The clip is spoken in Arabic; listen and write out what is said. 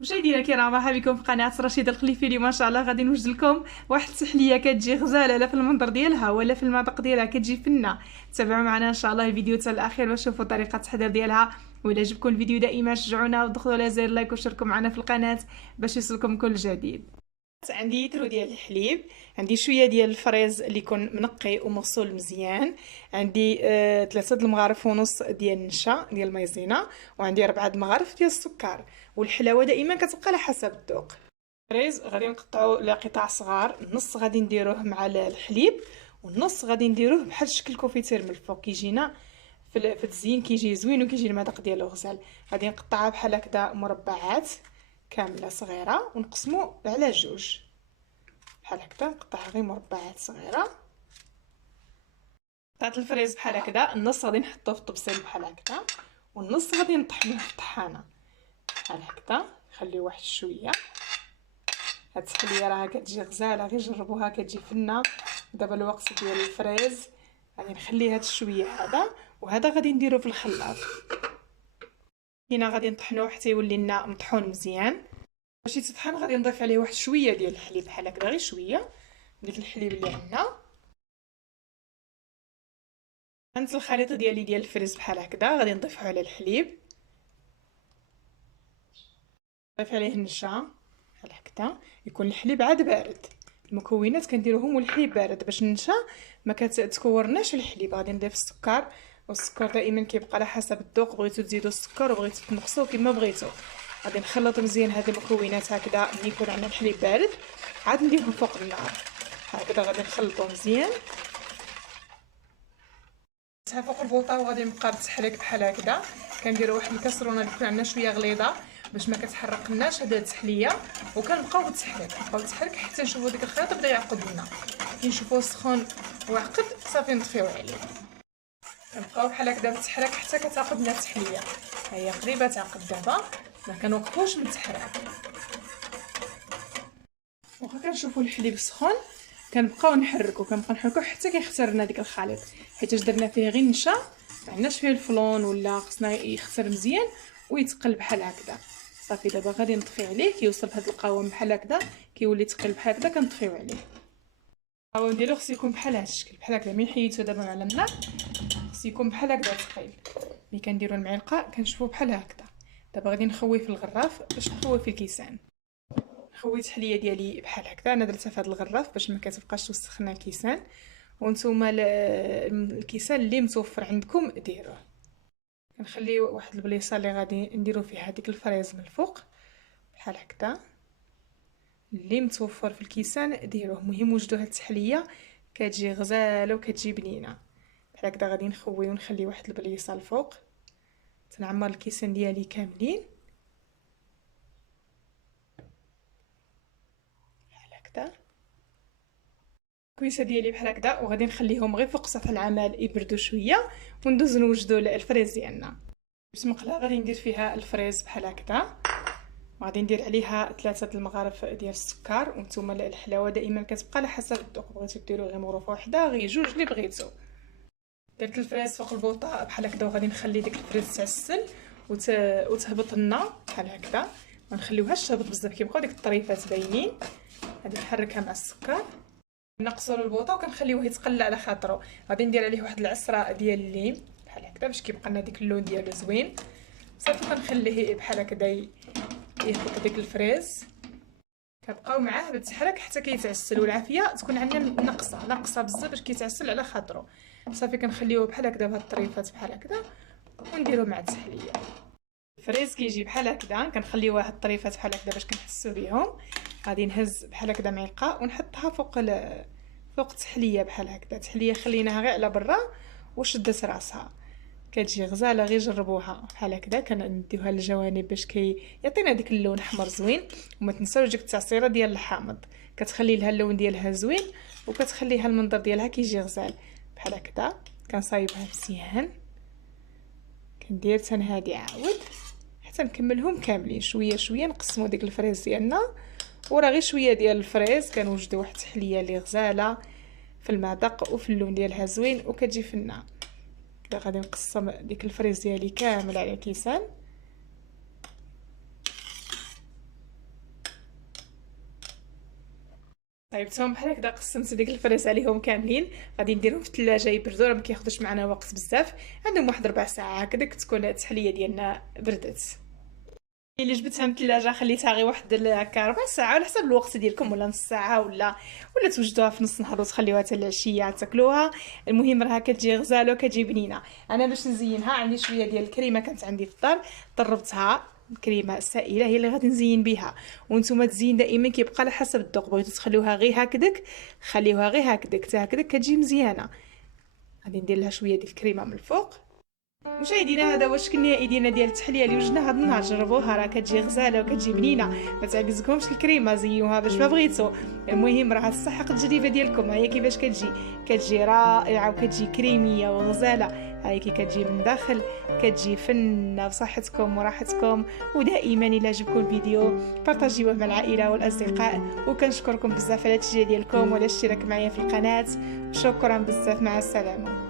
مشاهدينا الكرام، مرحبا بكم في قناه رشيده الخليفي. اليوم ان شاء الله غادي نوجد لكم واحد التحليه كتجي غزاله، لا في المنظر ديالها ولا في المذاق ديالها، كتجي فنه. تابعوا معنا ان شاء الله الفيديو حتى الاخير باش تشوفوا طريقه التحضير ديالها. وإلا عجبكم الفيديو دائما شجعونا ودخلوا على زر لايك وشاركوا معنا في القناه باش يوصلكم كل جديد. عندي لتر ديال الحليب، عندي شويه ديال الفريز اللي يكون منقي ومغسول مزيان، عندي 3 المغارف ونص ديال النشا ديال المايزينا، وعندي 4 المغارف ديال السكر. والحلاوه دائما كتبقى على حسب الذوق. الفريز غادي نقطعوه لقطع صغار، النص غادي نديروه مع الحليب والنص غادي نديروه بحال شكل كوفيتير من الفوق، كيجينا في التزيين كيجي زوين وكيجي المذاق ديالو غزال. غادي نقطعها بحال هكذا مربعات كامله صغيره ونقسمو على جوج بحال هكذا، نقطعها غير مربعات صغيره. قطعت الفريز بحال هكذا، النص غادي نحطوه في الطبسيل بحال هكذا والنص غادي نطحنوه في الطحانه بحال هكذا، نخليو واحد شويه. هاد التحليه راها كتجي غزاله، غير جربوها كتجي فنه. دابا الوقت ديال الفريز غادي نخلي هاد الشويه هذا، وهذا غادي نديرو في الخلاط. هنا غادي نطحنوه حتى يولي لنا مطحون مزيان. باش يتطحن غادي نضيف عليه واحد شويه ديال الحليب بحال هكذا، غير شويه ديك الحليب اللي عندنا. هانت الخليط ديالي ديال الفريز بحال هكذا، غادي نضيفه على الحليب، نضيف عليه النشا بحال هكذا. يكون الحليب عاد بارد، المكونات كنديروهم والحليب بارد باش النشا ما كتكورناش في الحليب. غادي نضيف السكر، والسكر دائما كيبقى على حسب الذوق، بغيتو تزيدوا السكر وبغيتو تنقصوه كما بغيتو. غادي نخلط مزيان هاد المكونات هكذا. ملي يكون عندنا الحليب بارد عاد نديرهم فوق النار هكذا، غادي نخلطو مزيان فوق البوطه. وغادي نبقى تحرك بحال هكذا. كنديروا واحد الكاسرونه اللي تكون عندنا شويه غليظه باش ما كتحرقناش هاد التحليه، وكنبقاو تحرك حتى نشوفوا ديك الخليط بدا يعقد لنا. كي نشوفوه سخون وعقد صافي نطفيو عليه. كنبقاو بحال هكذا تحرك حتى كتعقد لنا التحليه. ها هي قريبه تعقد دابا، ما كنوقفوش من التحريك. واخا كنشوفوا الحليب سخون كنبقاو نحركو حتى كيختار لنا ديك الخليط، حيت درنا فيه غير النشا، ما عندناش فيه الفلون ولا خصنا يختار مزيان ويتقل بحال هكذا. صافي دابا غادي نطفي عليه. كيوصل بهذا القوام بحال هكذا، كيولي ثقيل بحال هكذا، كنطفيو عليه. القوام ديالو خصو يكون بحال هذا الشكل بحال هكذا. ملي حيدتو دابا على النار خصو يكون بحال هكذا ثقيل. ملي كنديروا المعلقه كنشوفوه بحال هكذا. دابا غادي نخويه في الغراف باش نخويه في الكيسان. خويت الحليه ديالي بحال هكذا، انا درتها في هذا الغراف باش ما كتبقاش توسخنا الكيسان. وانتم الكيسان اللي متوفر عندكم ديروه. كنخليو واحد البليصه اللي غادي نديرو فيها هذيك الفريز من الفوق بحال هكذا. اللي متوفر في الكيسان ديروه، المهم وجدوا هاد التحليه كتجي غزاله وكتجي بنينه بحال هكذا. غادي نخوي ونخلي واحد البليصه الفوق تنعمر الكيسان ديالي كاملين بحال هكذا. الكويسه ديالي بحال هكذا، وغادي نخليهم غير فوق سطح العمل يبردوا شويه وندوز نوجدوا الفريز ديالنا. بسمقله غادي ندير فيها الفريز بحال هكذا، وغادي ندير عليها 3 المغارف ديال السكر. وانتم الحلاوه دائما كتبقى على حسب الذوق، بغيتو ديروا غير مغرفه واحده غير جوج اللي بغيتو. درت الفريز فوق البوطه بحال هكذا، وغادي نخلي ديك الفريز تعسل وتهبط لنا بحال هكذا. ما نخليوهاش تهبط بزاف، كيبقاو ديك الطريفات باينين. غادي نحركها مع السكر، نقصروا البوطه وكنخليوه يتقلى على خاطرو. غادي ندير عليه واحد العصره ديال الليم بحال هكذا باش كيبقى لنا ديك اللون ديالو زوين. صافي كنخليه بحال هكذا يهبط ديك الفريز. كنبقاو معاه بالتحرك حتى كيتعسل، والعافيه تكون عندنا ناقصه بزاف باش كيتعسل على خاطرو. صافي كنخليوه بحال هكذا بهاد الطريفات بحال هكذا ونديرو مع التحليه. الفريز كيجي بحال هكذا، كنخليو واحد الطريفات بحال هكذا باش كنحسو بهم. غادي نهز بحال هكذا معلقه ونحطها فوق التحليه بحال هكذا. التحليه خليناها غير على برا وشدت راسها، كتجي غزاله. غير جربوها بحال هكذا. كنديوها للجوانب باش يعطينا ديك اللون احمر زوين. وما تنساوش ديك التعصيره ديال الحامض، كتخلي لها اللون ديالها زوين وكتخليها المنظر ديالها كيجي غزال بحال هكذا. كنصايبها مزيان، كندير تنهادي عاود حتى نكملهم كاملين شويه شويه. نقسموا ديك الفريز ديالنا، وراه غير شويه ديال الفريز كنوجدوا واحد التحليه اللي غزاله في المذاق وفي اللون ديالها زوين وكتجي فنه. غادي نقسم ديك الفريز ديالي كامل على كيسان طيبتهم بحال هكذا، قسمت ديك الفريز عليهم كاملين، غادي نديرهم في الثلاجه يبردوا، راه ما كياخذوش معنا وقت بزاف، عندهم واحد ربع ساعه هكذاك تكون التحليه ديالنا بردت. اللي جبتها من الثلاجه خليتها غير واحد هكا ربع ساعه على حسب الوقت ديالكم، ولا نص ساعه، ولا توجدوها في نص النهار وتخليوها حتى العشيه تاكلوها. المهم راها كتجي غزاله وكتجي بنينه. انا باش نزينها عندي شويه ديال الكريمه كانت عندي في الدار، طربتها الكريمه السائله هي اللي غادي نزين بها. وانتم التزيين دائما كيبقى على حسب الذوق، بغيتو تخليوها غير هكذاك خليوها غير هكذاك، حتى هكذاك كتجي مزيانه. غادي ندير لها شويه ديال الكريمه من الفوق. مشاهدينا هذا هو الشكل النهائي ديالنا ديال التحليه اللي وجدنا هذا النهار. جربوها راه كتجي غزاله وكتجي بنينه، ما تعجزكمش الكريمه، زيوها باش ما بغيتو. المهم راه تستحق التجربه ديالكم. هي كيفاش كتجي رائعه وكتجي كريميه وغزاله. هاي كي كتجي من داخل كتجي فنه بصحتكم وراحتكم. ودائما الا عجبكم الفيديو بارطاجيوه مع العائله والاصدقاء، وكنشكركم بزاف على التشجيع ديالكم وعلى الاشتراك معايا في القناه. شكرا بزاف، مع السلامه.